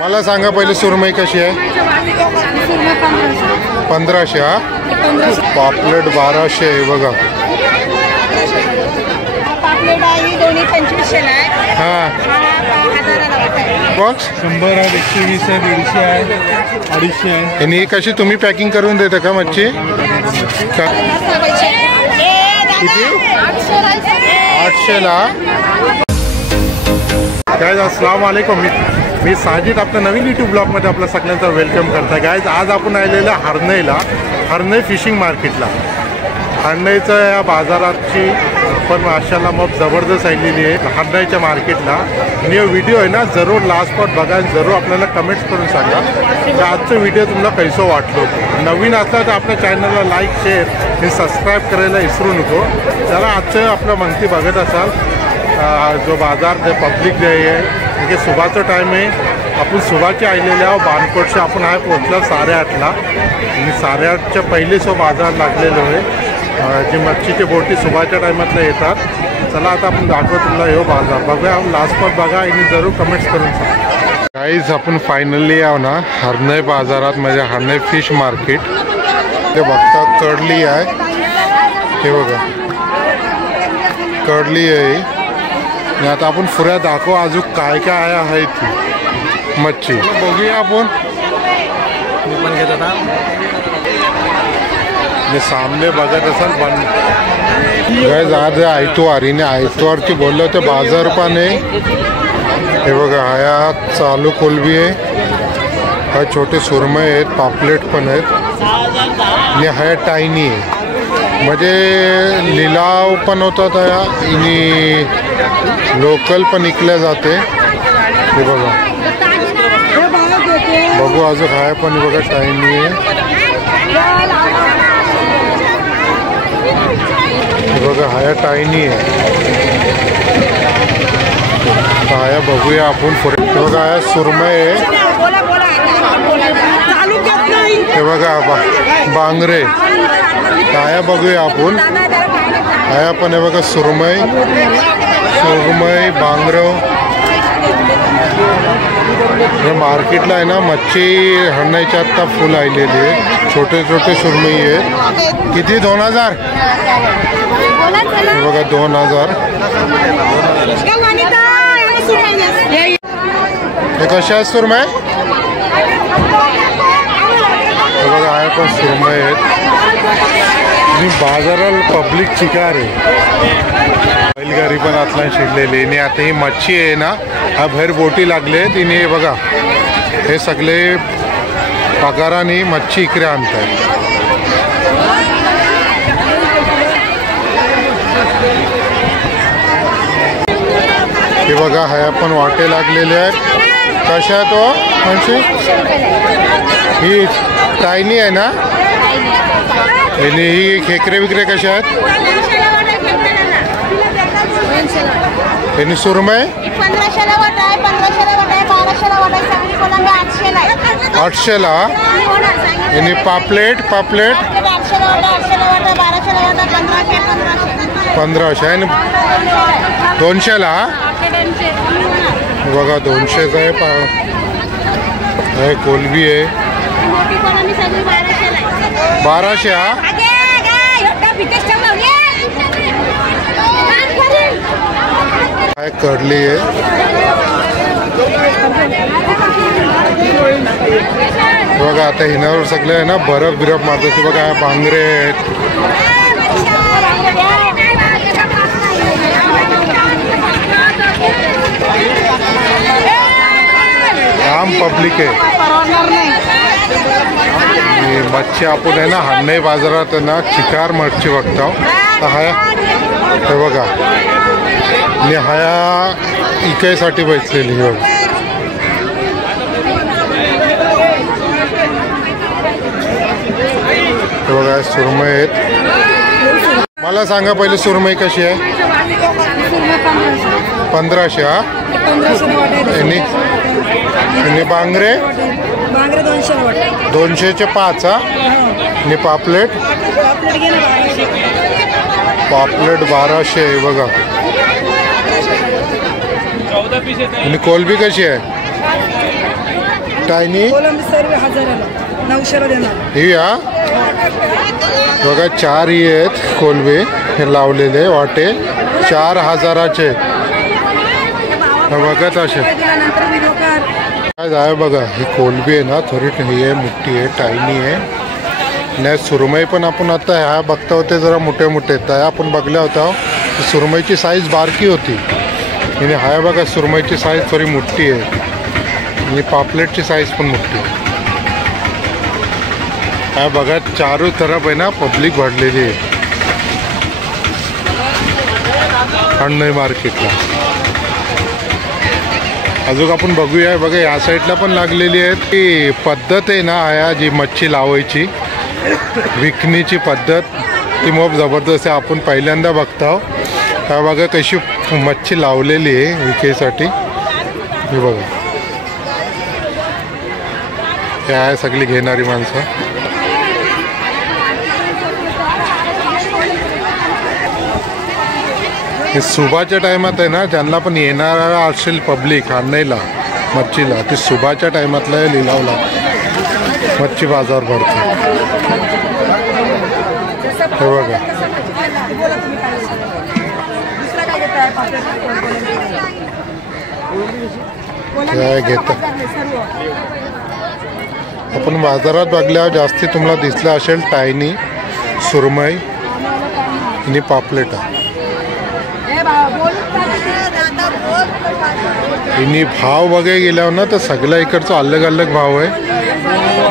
मला सांगा पहिले सुरमई कशी आहे? 1500. हा पापलेट 1200 आहे बघा. पापलेट आहे दोन्ही 2500 ला आहे. हां बॉक्स 100 आहे, 120 आहे, 150 आहे, 250 आहे. आणि कशी तुम्ही पॅकिंग करून देता का मच्छी? किती? 800 ला. गाइज अस्सलाम वालेकुम. मी साजिद आपल्या नवीन यूट्यूब ब्लॉगमध्ये आपल्या सगळ्यांचं वेलकम करता. गाइज आज आपण आलेलं हरनई फिशिंग मार्केटला. हरनईचं या बाजाराची पण माशाला मग जबरदस्त आलेली आहे हरनईच्या मार्केटला. आणि हा व्हिडिओ आहे ना जरूर लास्ट पार्ट बघा आणि जरूर आपल्याला कमेंट्स करून सांगा की आजचं व्हिडिओ तुम्हाला कैसं वाटलं होतं. नवीन असला तर आपल्या चॅनलला लाईक शेअर आणि सबस्क्राईब करायला विसरू नको. जरा आजचं आपलं माहिती बघत असाल जो बाजार जे पब्लिक जे आहे म्हणजे सुबहचा टाईम आहे. आपण सुबहचे आलेले आहो बानकोटचे. आपण आहे पोचला 8:30ला आणि 8:30च्या पहिलेच बाजार लागलेलो आहे. जी मच्छीची बोटी सुबहच्या टायमातला येतात. चला आता आपण दाखवतो तुला हे बाजार बघूया. लास्ट पार्ट बघा आणि जरूर कमेंट्स करून सांगा. गाईज आपण फायनली आहो ना हरनई बाजारात म्हणजे हरनई फिश मार्केट. ते बघता कडली आहे हे बघा कडली आहे. आणि आता आपण पुऱ्या दाखवू अजून काय काय आहे ती मच्छी बघूया आपण. पण घेत आता सामने बघत असाल पण गाइस आज आयतवारीने आयतवारची बोललो ते बाजार पण आहे. हे बघा हा चालू कोलबी आहे. हा छोटे सुरमई आहेत पापलेट पण आहेत आणि हा टायनी आहे. म्हणजे लिलाव पण होतात आणि लोकल पण विकल्या जाते. हे बघा बघू अजून हाय पण बघा टायनी आहे. बघा हाया टायनी आहे. हाया बघूया आपण पुढे. हे बघा हाया सुरमई आहे. हे बघा बांगरे हाया बघूया आपण. हाया पण हे बघा सुरमई बांगरव. हे मार्केटला आहे ना मच्छी हरणाईच्या आत्ता फुल आलेली आहे. छोटे छोटे सुरमई आहेत. किती? 2000. हे बघा 2000. हे कशा आहेत सुरमई? हे बघा आहे पण सुरमई आहेत. आणि बाजाराला पब्लिक चिकार आहे. बैलगाडी पण आतला शिरलेली. आणि आता ही मच्छी आहे ना हा बाहेर बोटी लागले. तिने बघा हे सगळे पगाराने मच्छी इकडे आणतात. हे बघा ह्या पण वाटे लागलेले आहेत. कशा तो म्हणजे ही टायनी आहे ना. आणि ही खेकडे विक्रे कशा आहेत? आणि सुरमई 800 ला. आणि पापलेट 1500 आणि 200 ला. बघा 200 आहे. कोलबी आहे 1200. काय कडली आहे. बघा आता हिनावर सगळे आहे ना बरफ मारतात. बघा बांगरे आहेत. आम पब्लिक आहे. मच्छी आपण आहे ना हरनई बाजारात आहे ना चिकार मच्छी बघतो. हाया हे बघा आणि हाया इकायसाठी बसलेली. हे बघा सुरमई आहेत. मला सांगा पहिले सुरमई कशी आहे? 1500. हा आणि बांगरे 200चे 5. हा आणि पापलेट 1200 आहे बघा. आणि कोलबी कशी आहे? टायनी कोलंबी सर्व 1000ला 900ला देणार. ही या बघा 4 ही आहेत कोलबे हे लावलेले वाटे 4000चे. बघत असे काय आहे बघा. ही कोलबी आहे ना थोडी ही आहे मोठी आहे टायनी आहे. नाही सुरमई पण आपण आता ह्या बघता होते जरा मोठे मोठे त्या आपण बघल्या होत्या. सुरमईची साईज बारकी होती आणि हा बघा सुरमईची साईज थोडी मोठी आहे आणि पापलेटची साईज पण मोठी आहे. हा बघा चारू तरफ आहे ना पब्लिक वाढलेली आहे अण्णई मार्केटला. अजून आपण बघूया बघा या साईडला पण लागलेली आहे. ती पद्धत आहे ना ह्या जी मच्छी लावायची विकणीची पद्धत ती मोप जबरदस्त आहे. आपण पहिल्यांदा बघतो. हा बघा कशी मच्छी लावलेली आहे विक्रीसाठी. हे बघा हे आहे सगळी घेणारी माणसं. हे सुबाच्या टायमात आहे ना ज्यांना पण येणारा असेल पब्लिक आणण्याला मच्छीला ते सुबाच्या टायमातला लिलावला मच्छी बाजार भरतो. हे बघा काय घेता आपण बाजारात बघल्यावर जास्ती तुम्हाला दिसलं असेल टायनी सुरमई आणि पापलेटा. आणि भाव बघायला गेल्यावर ना तर सगळ्या इकडचं अलग अलग भाव आहे.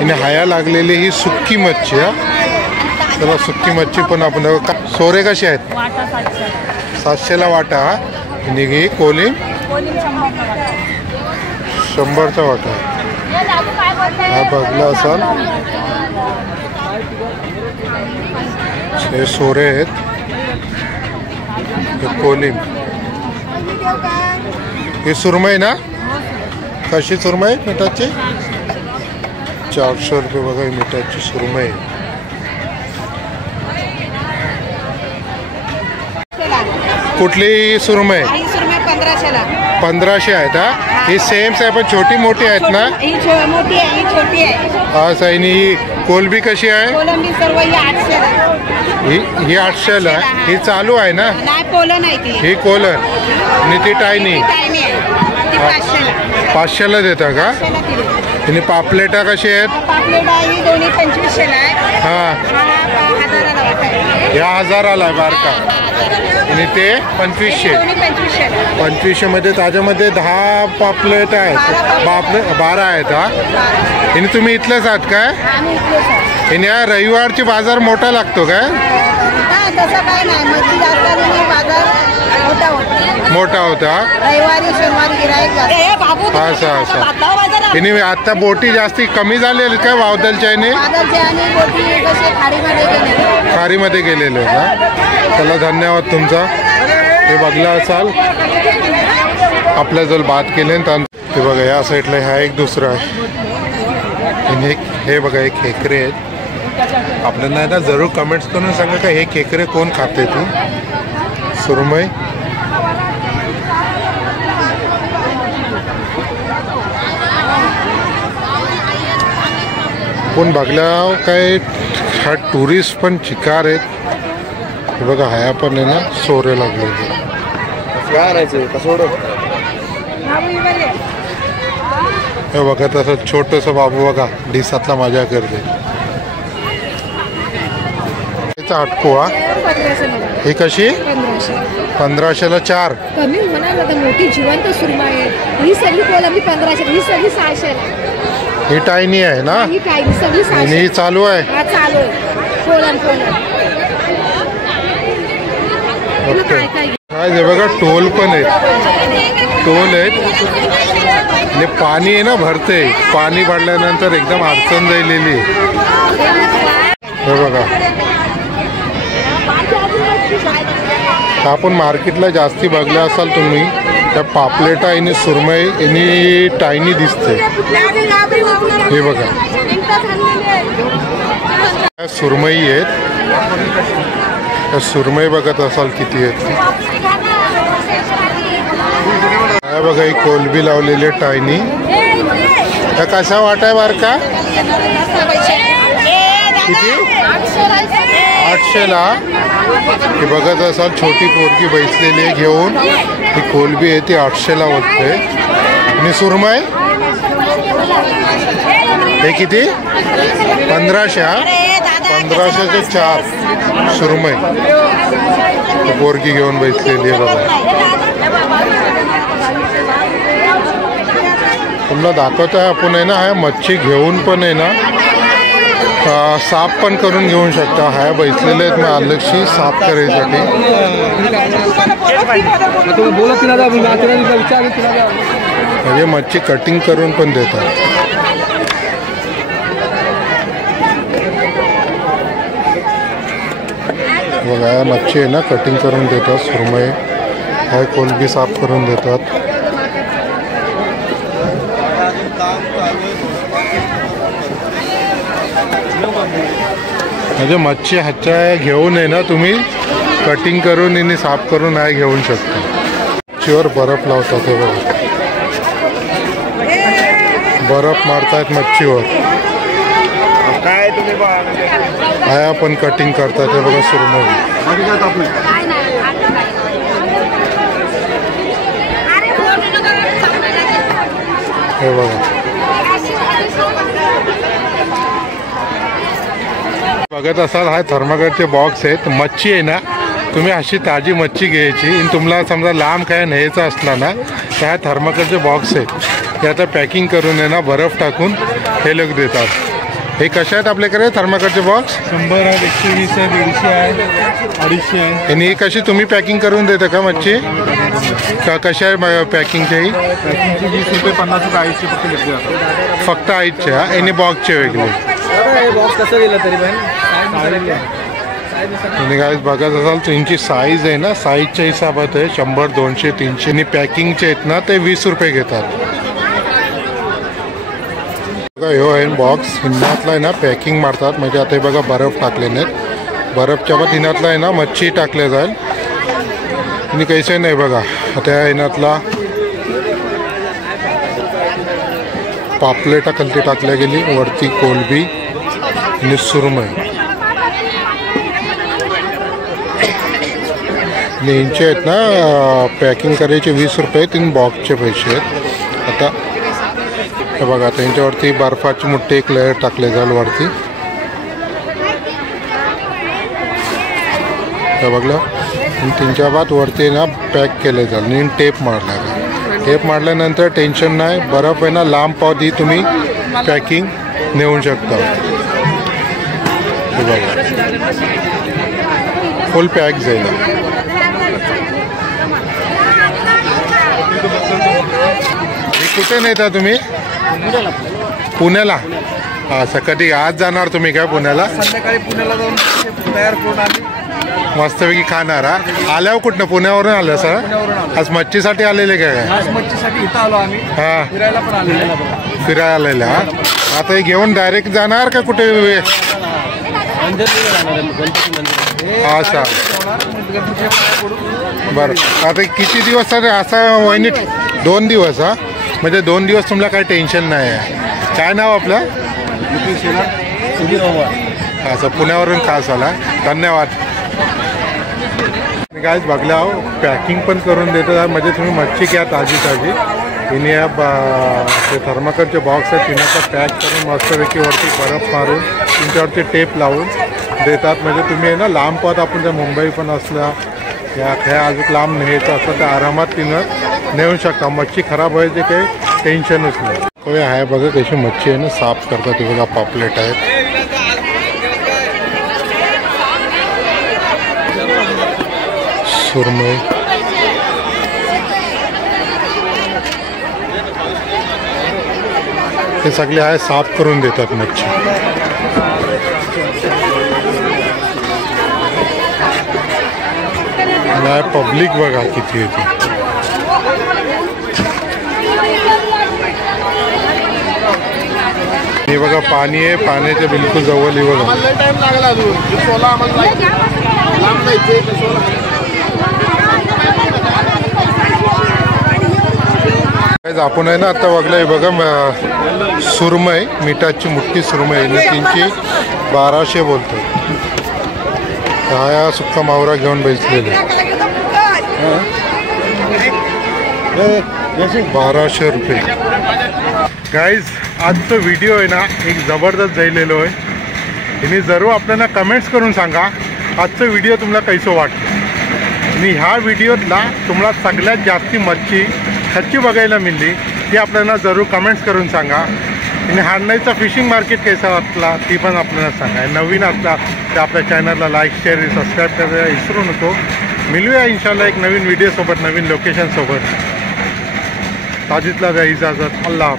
आणि हाया लागलेली ही सुक्की मच्छी हा. चला सुक्की मच्छी पण आपण सोरे कसे आहेत 700ला वाटा हा. आणि ही कोलिम 100चा वाटा. हा बघला असाल हे सोरे आहेत. हे कोलिम हे सुरमई ना कशी सुरमई मिठाची 400 रुपये बघा ही मिठाची सुरमई. कुठली सुरमई 1500 आहेत हा. ही सेम्स आहे पण छोटी मोठी आहेत ना. मोठी आहे ही छोटी आहे. असं आहे. ही कोलबी कशी आहे कोलंबी सर्व ही 800ला. ही 800ला ही चालू आहे ना. नाही कोलन आहे ती. ही कोलन आणि ती टायनी टायनी आहे ती 500ला. 500ला देता का. आणि पापलेटा कशी आहेत पापलेट आहे ही दोन्ही 2500ला आहे. हां 1000ला वाटा आहे. या 1000ला आहे बारका. आणि ते 2500. 2500 मध्ये त्याच्यामध्ये 10 पापलेट आहेत. 12 आहेत हा. आणि तुम्ही इथलेच आहात काय. आणि या रविवारची बाजार मोठा लागतो काय. तसं काय नाही मच्छी जास्त बाजार मोठा होता रविवारी शनिवारी गिराईक. असं असं. आणि आता बोटी जास्ती कमी झालेली काय वावदलच्या खारीमध्ये गेलेले का. चला धन्यवाद तुमचा. हे बघला असाल आपल्याजवळ बात केले ते बघा या साईडला हा एक दुसरा आहे. आणि हे बघा हे खेकडे आहेत. आपल्याला ना जरूर कमेंट्स करून सांगा का हे खेकडे कोण खाते ती सुरमई. पण बघल्या काय हा टुरिस्ट पण शिकार आहेत. हे बघा हाया पण आहे ना सोरे लागलेले. हे बघा तसं छोटंसं बाबू बघा डिसातला मजा करते. हटको हा. ही कशी 1500ला 4. कमी म्हणाल तर मोठी जिवंत सुरमा आहे ही सगळी कोलंबी 1500 ही सगळी 600. ही टायनी आहे ना. ही टायनी सगळी 600. आणि ही चालू आहे. हा चालू आहे कोलन. काय ते बघा टोल पण आहेत. टोल आहेत आणि पाणी आहे ना भरते. पाणी भरल्यानंतर एकदम अडचण झालेली. हे बघा आपण मार्केटला जास्ती बघल्या असाल तुम्ही त्या पापलेटा आणि सुरमई आणि टायनी दिसते. हे बघा सुरमई आहेत. सुरमई बघत असाल किती आहेत. बघा ही कोलबी लावलेली टायनी त्या कशा वाटाय बार का किती 800ला. हे बघत असाल छोटी पोरगी बैसलेली आहे घेऊन. ही कोलबी आहे ती 800ला होते. आणि सुरमई हे किती 1500. 1500चे 4 सुरमई. पोरगी घेऊन बैसलेली आहे बघा. तुम्हाला दाखवत आहे आपण आहे ना. हा मच्छी घेऊन पण आहे ना साफ पण करून घेऊन शकता. ह्या बैसलेले आहेत मी अलगशी साफ करायसाठी. म्हणजे मच्छी कटिंग करून पण देतात. बघा मच्छी आहे ना कटिंग करून देतात. सुरमई हा कोलबी साफ करून देतात. म्हणजे मच्छी ह्याच्या घेऊन आहे ना तुम्ही कटिंग करून आणि साफ करून आहे घेऊन शकता. मच्छीवर बर्फ लावतात हे बघा. बर्फ मारतात मच्छीवर. काय तुम्ही आहे आपण कटिंग करतात हे बघा सुरमई. हे बघा बघत असाल हा थर्माकोलचे बॉक्स आहेत. मच्छी आहे ना तुम्ही अशी ताजी मच्छी घ्यायची आणि तुम्हाला समजा लांब काय न्यायचं असला ना तर ह्या थर्माकोलचे बॉक्स आहेत. ते आता पॅकिंग करून आहे ना बर्फ टाकून हे लोक देतात. हे कसे आहेत आपल्याकडे थर्माकोलचे बॉक्स 100 आहेत, 120 आहे, 150 आहे, 250 आहे. आणि ही कशी तुम्ही पॅकिंग करून देता का मच्छी का कशा आहे पॅकिंगची? 20 रुपये 50 रुपये 80 फक्त घेतले जातात. फक्त 80 आणि बॉक्सचे वेगळे. बॉक्स कसं दिलं तरी पण आणि काय बघत असाल त्यांची साईज आहे ना साईजच्या हिसाबात आहे 100, 200, 300 आणि पॅकिंगचे आहेत ना ते 20 रुपये घेतात. बघा ह्यो आहे बॉक्स. हिन्नातला आहे ना पॅकिंग मारतात. म्हणजे आता हे बघा बर्फ टाकले नाहीत. बर्फच्या बाद हिन्नातला आहे ना मच्छी टाकले जाईल. आणि कैसे नाही बघा आता हिन्नातला पापलेटा खालती टाकल्या गेली. वरती कोलबी आणि सुरमई. यांचे आहेत ना पॅकिंग करायचे 20 रुपये. 3 बॉक्सचे पैसे आहेत. आता हे बघा त्यांच्यावरती बर्फाची मोठी एक लेअर टाकले जाईल वरती. हे बघलं आणि त्यांच्या बाद वरती ना पॅक केले जाईल आणि टेप मारला जाईल. टेप मारल्यानंतर टेन्शन नाही. बर्फ आहे ना लांब पावती तुम्ही पॅकिंग नेऊ शकता. हे बघा फुल पॅक जाईल. कुठे नेता तुम्ही? पुण्याला. असं कधी आज जाणार तुम्ही काय पुण्याला? संध्याकाळी पुण्याला जाऊन तयार करून आली मस्तपैकी खाणार. आल्यावर कुठनं पुण्यावरून आलं सर? आज मच्छीसाठी आलेले काय? आज मच्छीसाठी इथं आलो आम्ही. हां फिरायला पण आलेलो. फिरायला आलेले. हा आता हे घेऊन डायरेक्ट जाणार का कुठे? अच्छा बरं. आता किती दिवस सर असं वहिनी? 2 दिवस. हा म्हणजे 2 दिवस तुम्हाला काही टेन्शन नाही आहे. काय नाव आपलं? असं पुण्यावरून खास आला. धन्यवाद. काय बघला हो पॅकिंग पण करून देतात. म्हणजे तुम्ही मच्छी घ्या ताजी ताजी. तिने या ते थर्माकोलचे बॉक्स आहेत तिने आता पॅक करून मस्तपैकी वरती बर्फ मारून तुमच्यावरती टेप लावून देतात. म्हणजे तुम्ही आहे ना लांब पाहत आपण जर मुंबई पण असल्या या ह्या अजून लांब न्यायचं असतं तर आरामात तिनं नेऊ शकता. मच्छी खराब व्हायचे काही टेन्शनच नाही. होय आहे बघा कशी मच्छी आहे ना साफ करतात. ते बघा पापलेट आहेत. सुरमई हे सगळे आहे साफ करून देतात मच्छी. आणि पब्लिक बघा किती येते. हे बघा पाणी आहे. पाण्याच्या बिलकुल जवळ हे बघा. आपण आहे ना आता बघलाय बघा सुरमई मिठाची मुठ्ठी सुरमई तीनची 1200 बोलतो. हा सुक्का मावरा घेऊन बसलेले 1200 रुपये. गाईज आजचा व्हिडिओ आहे ना एक जबरदस्त जायलेलो आहे. तुम्ही जरूर आपल्याला कमेंट्स करून सांगा आजचा व्हिडिओ तुम्हाला कैसं वाटतं आणि ह्या व्हिडिओतला तुम्हाला सगळ्यात जास्ती मच्छी कच्ची बघायला मिळली ती आपल्याला जरूर कमेंट्स करून सांगा. आणि हार्नईचा फिशिंग मार्केट कैसा वाटला ती पण आपल्याला सांगा. नवीन असला तर आपल्या चॅनलला लाईक शेअर सबस्क्राईब करायला विसरू नको. मिळूया इंशाल्लाह एक नवीन व्हिडिओसोबत नवीन लोकेशनसोबत. ताजीतला द्या इजाजत. अल्लाह.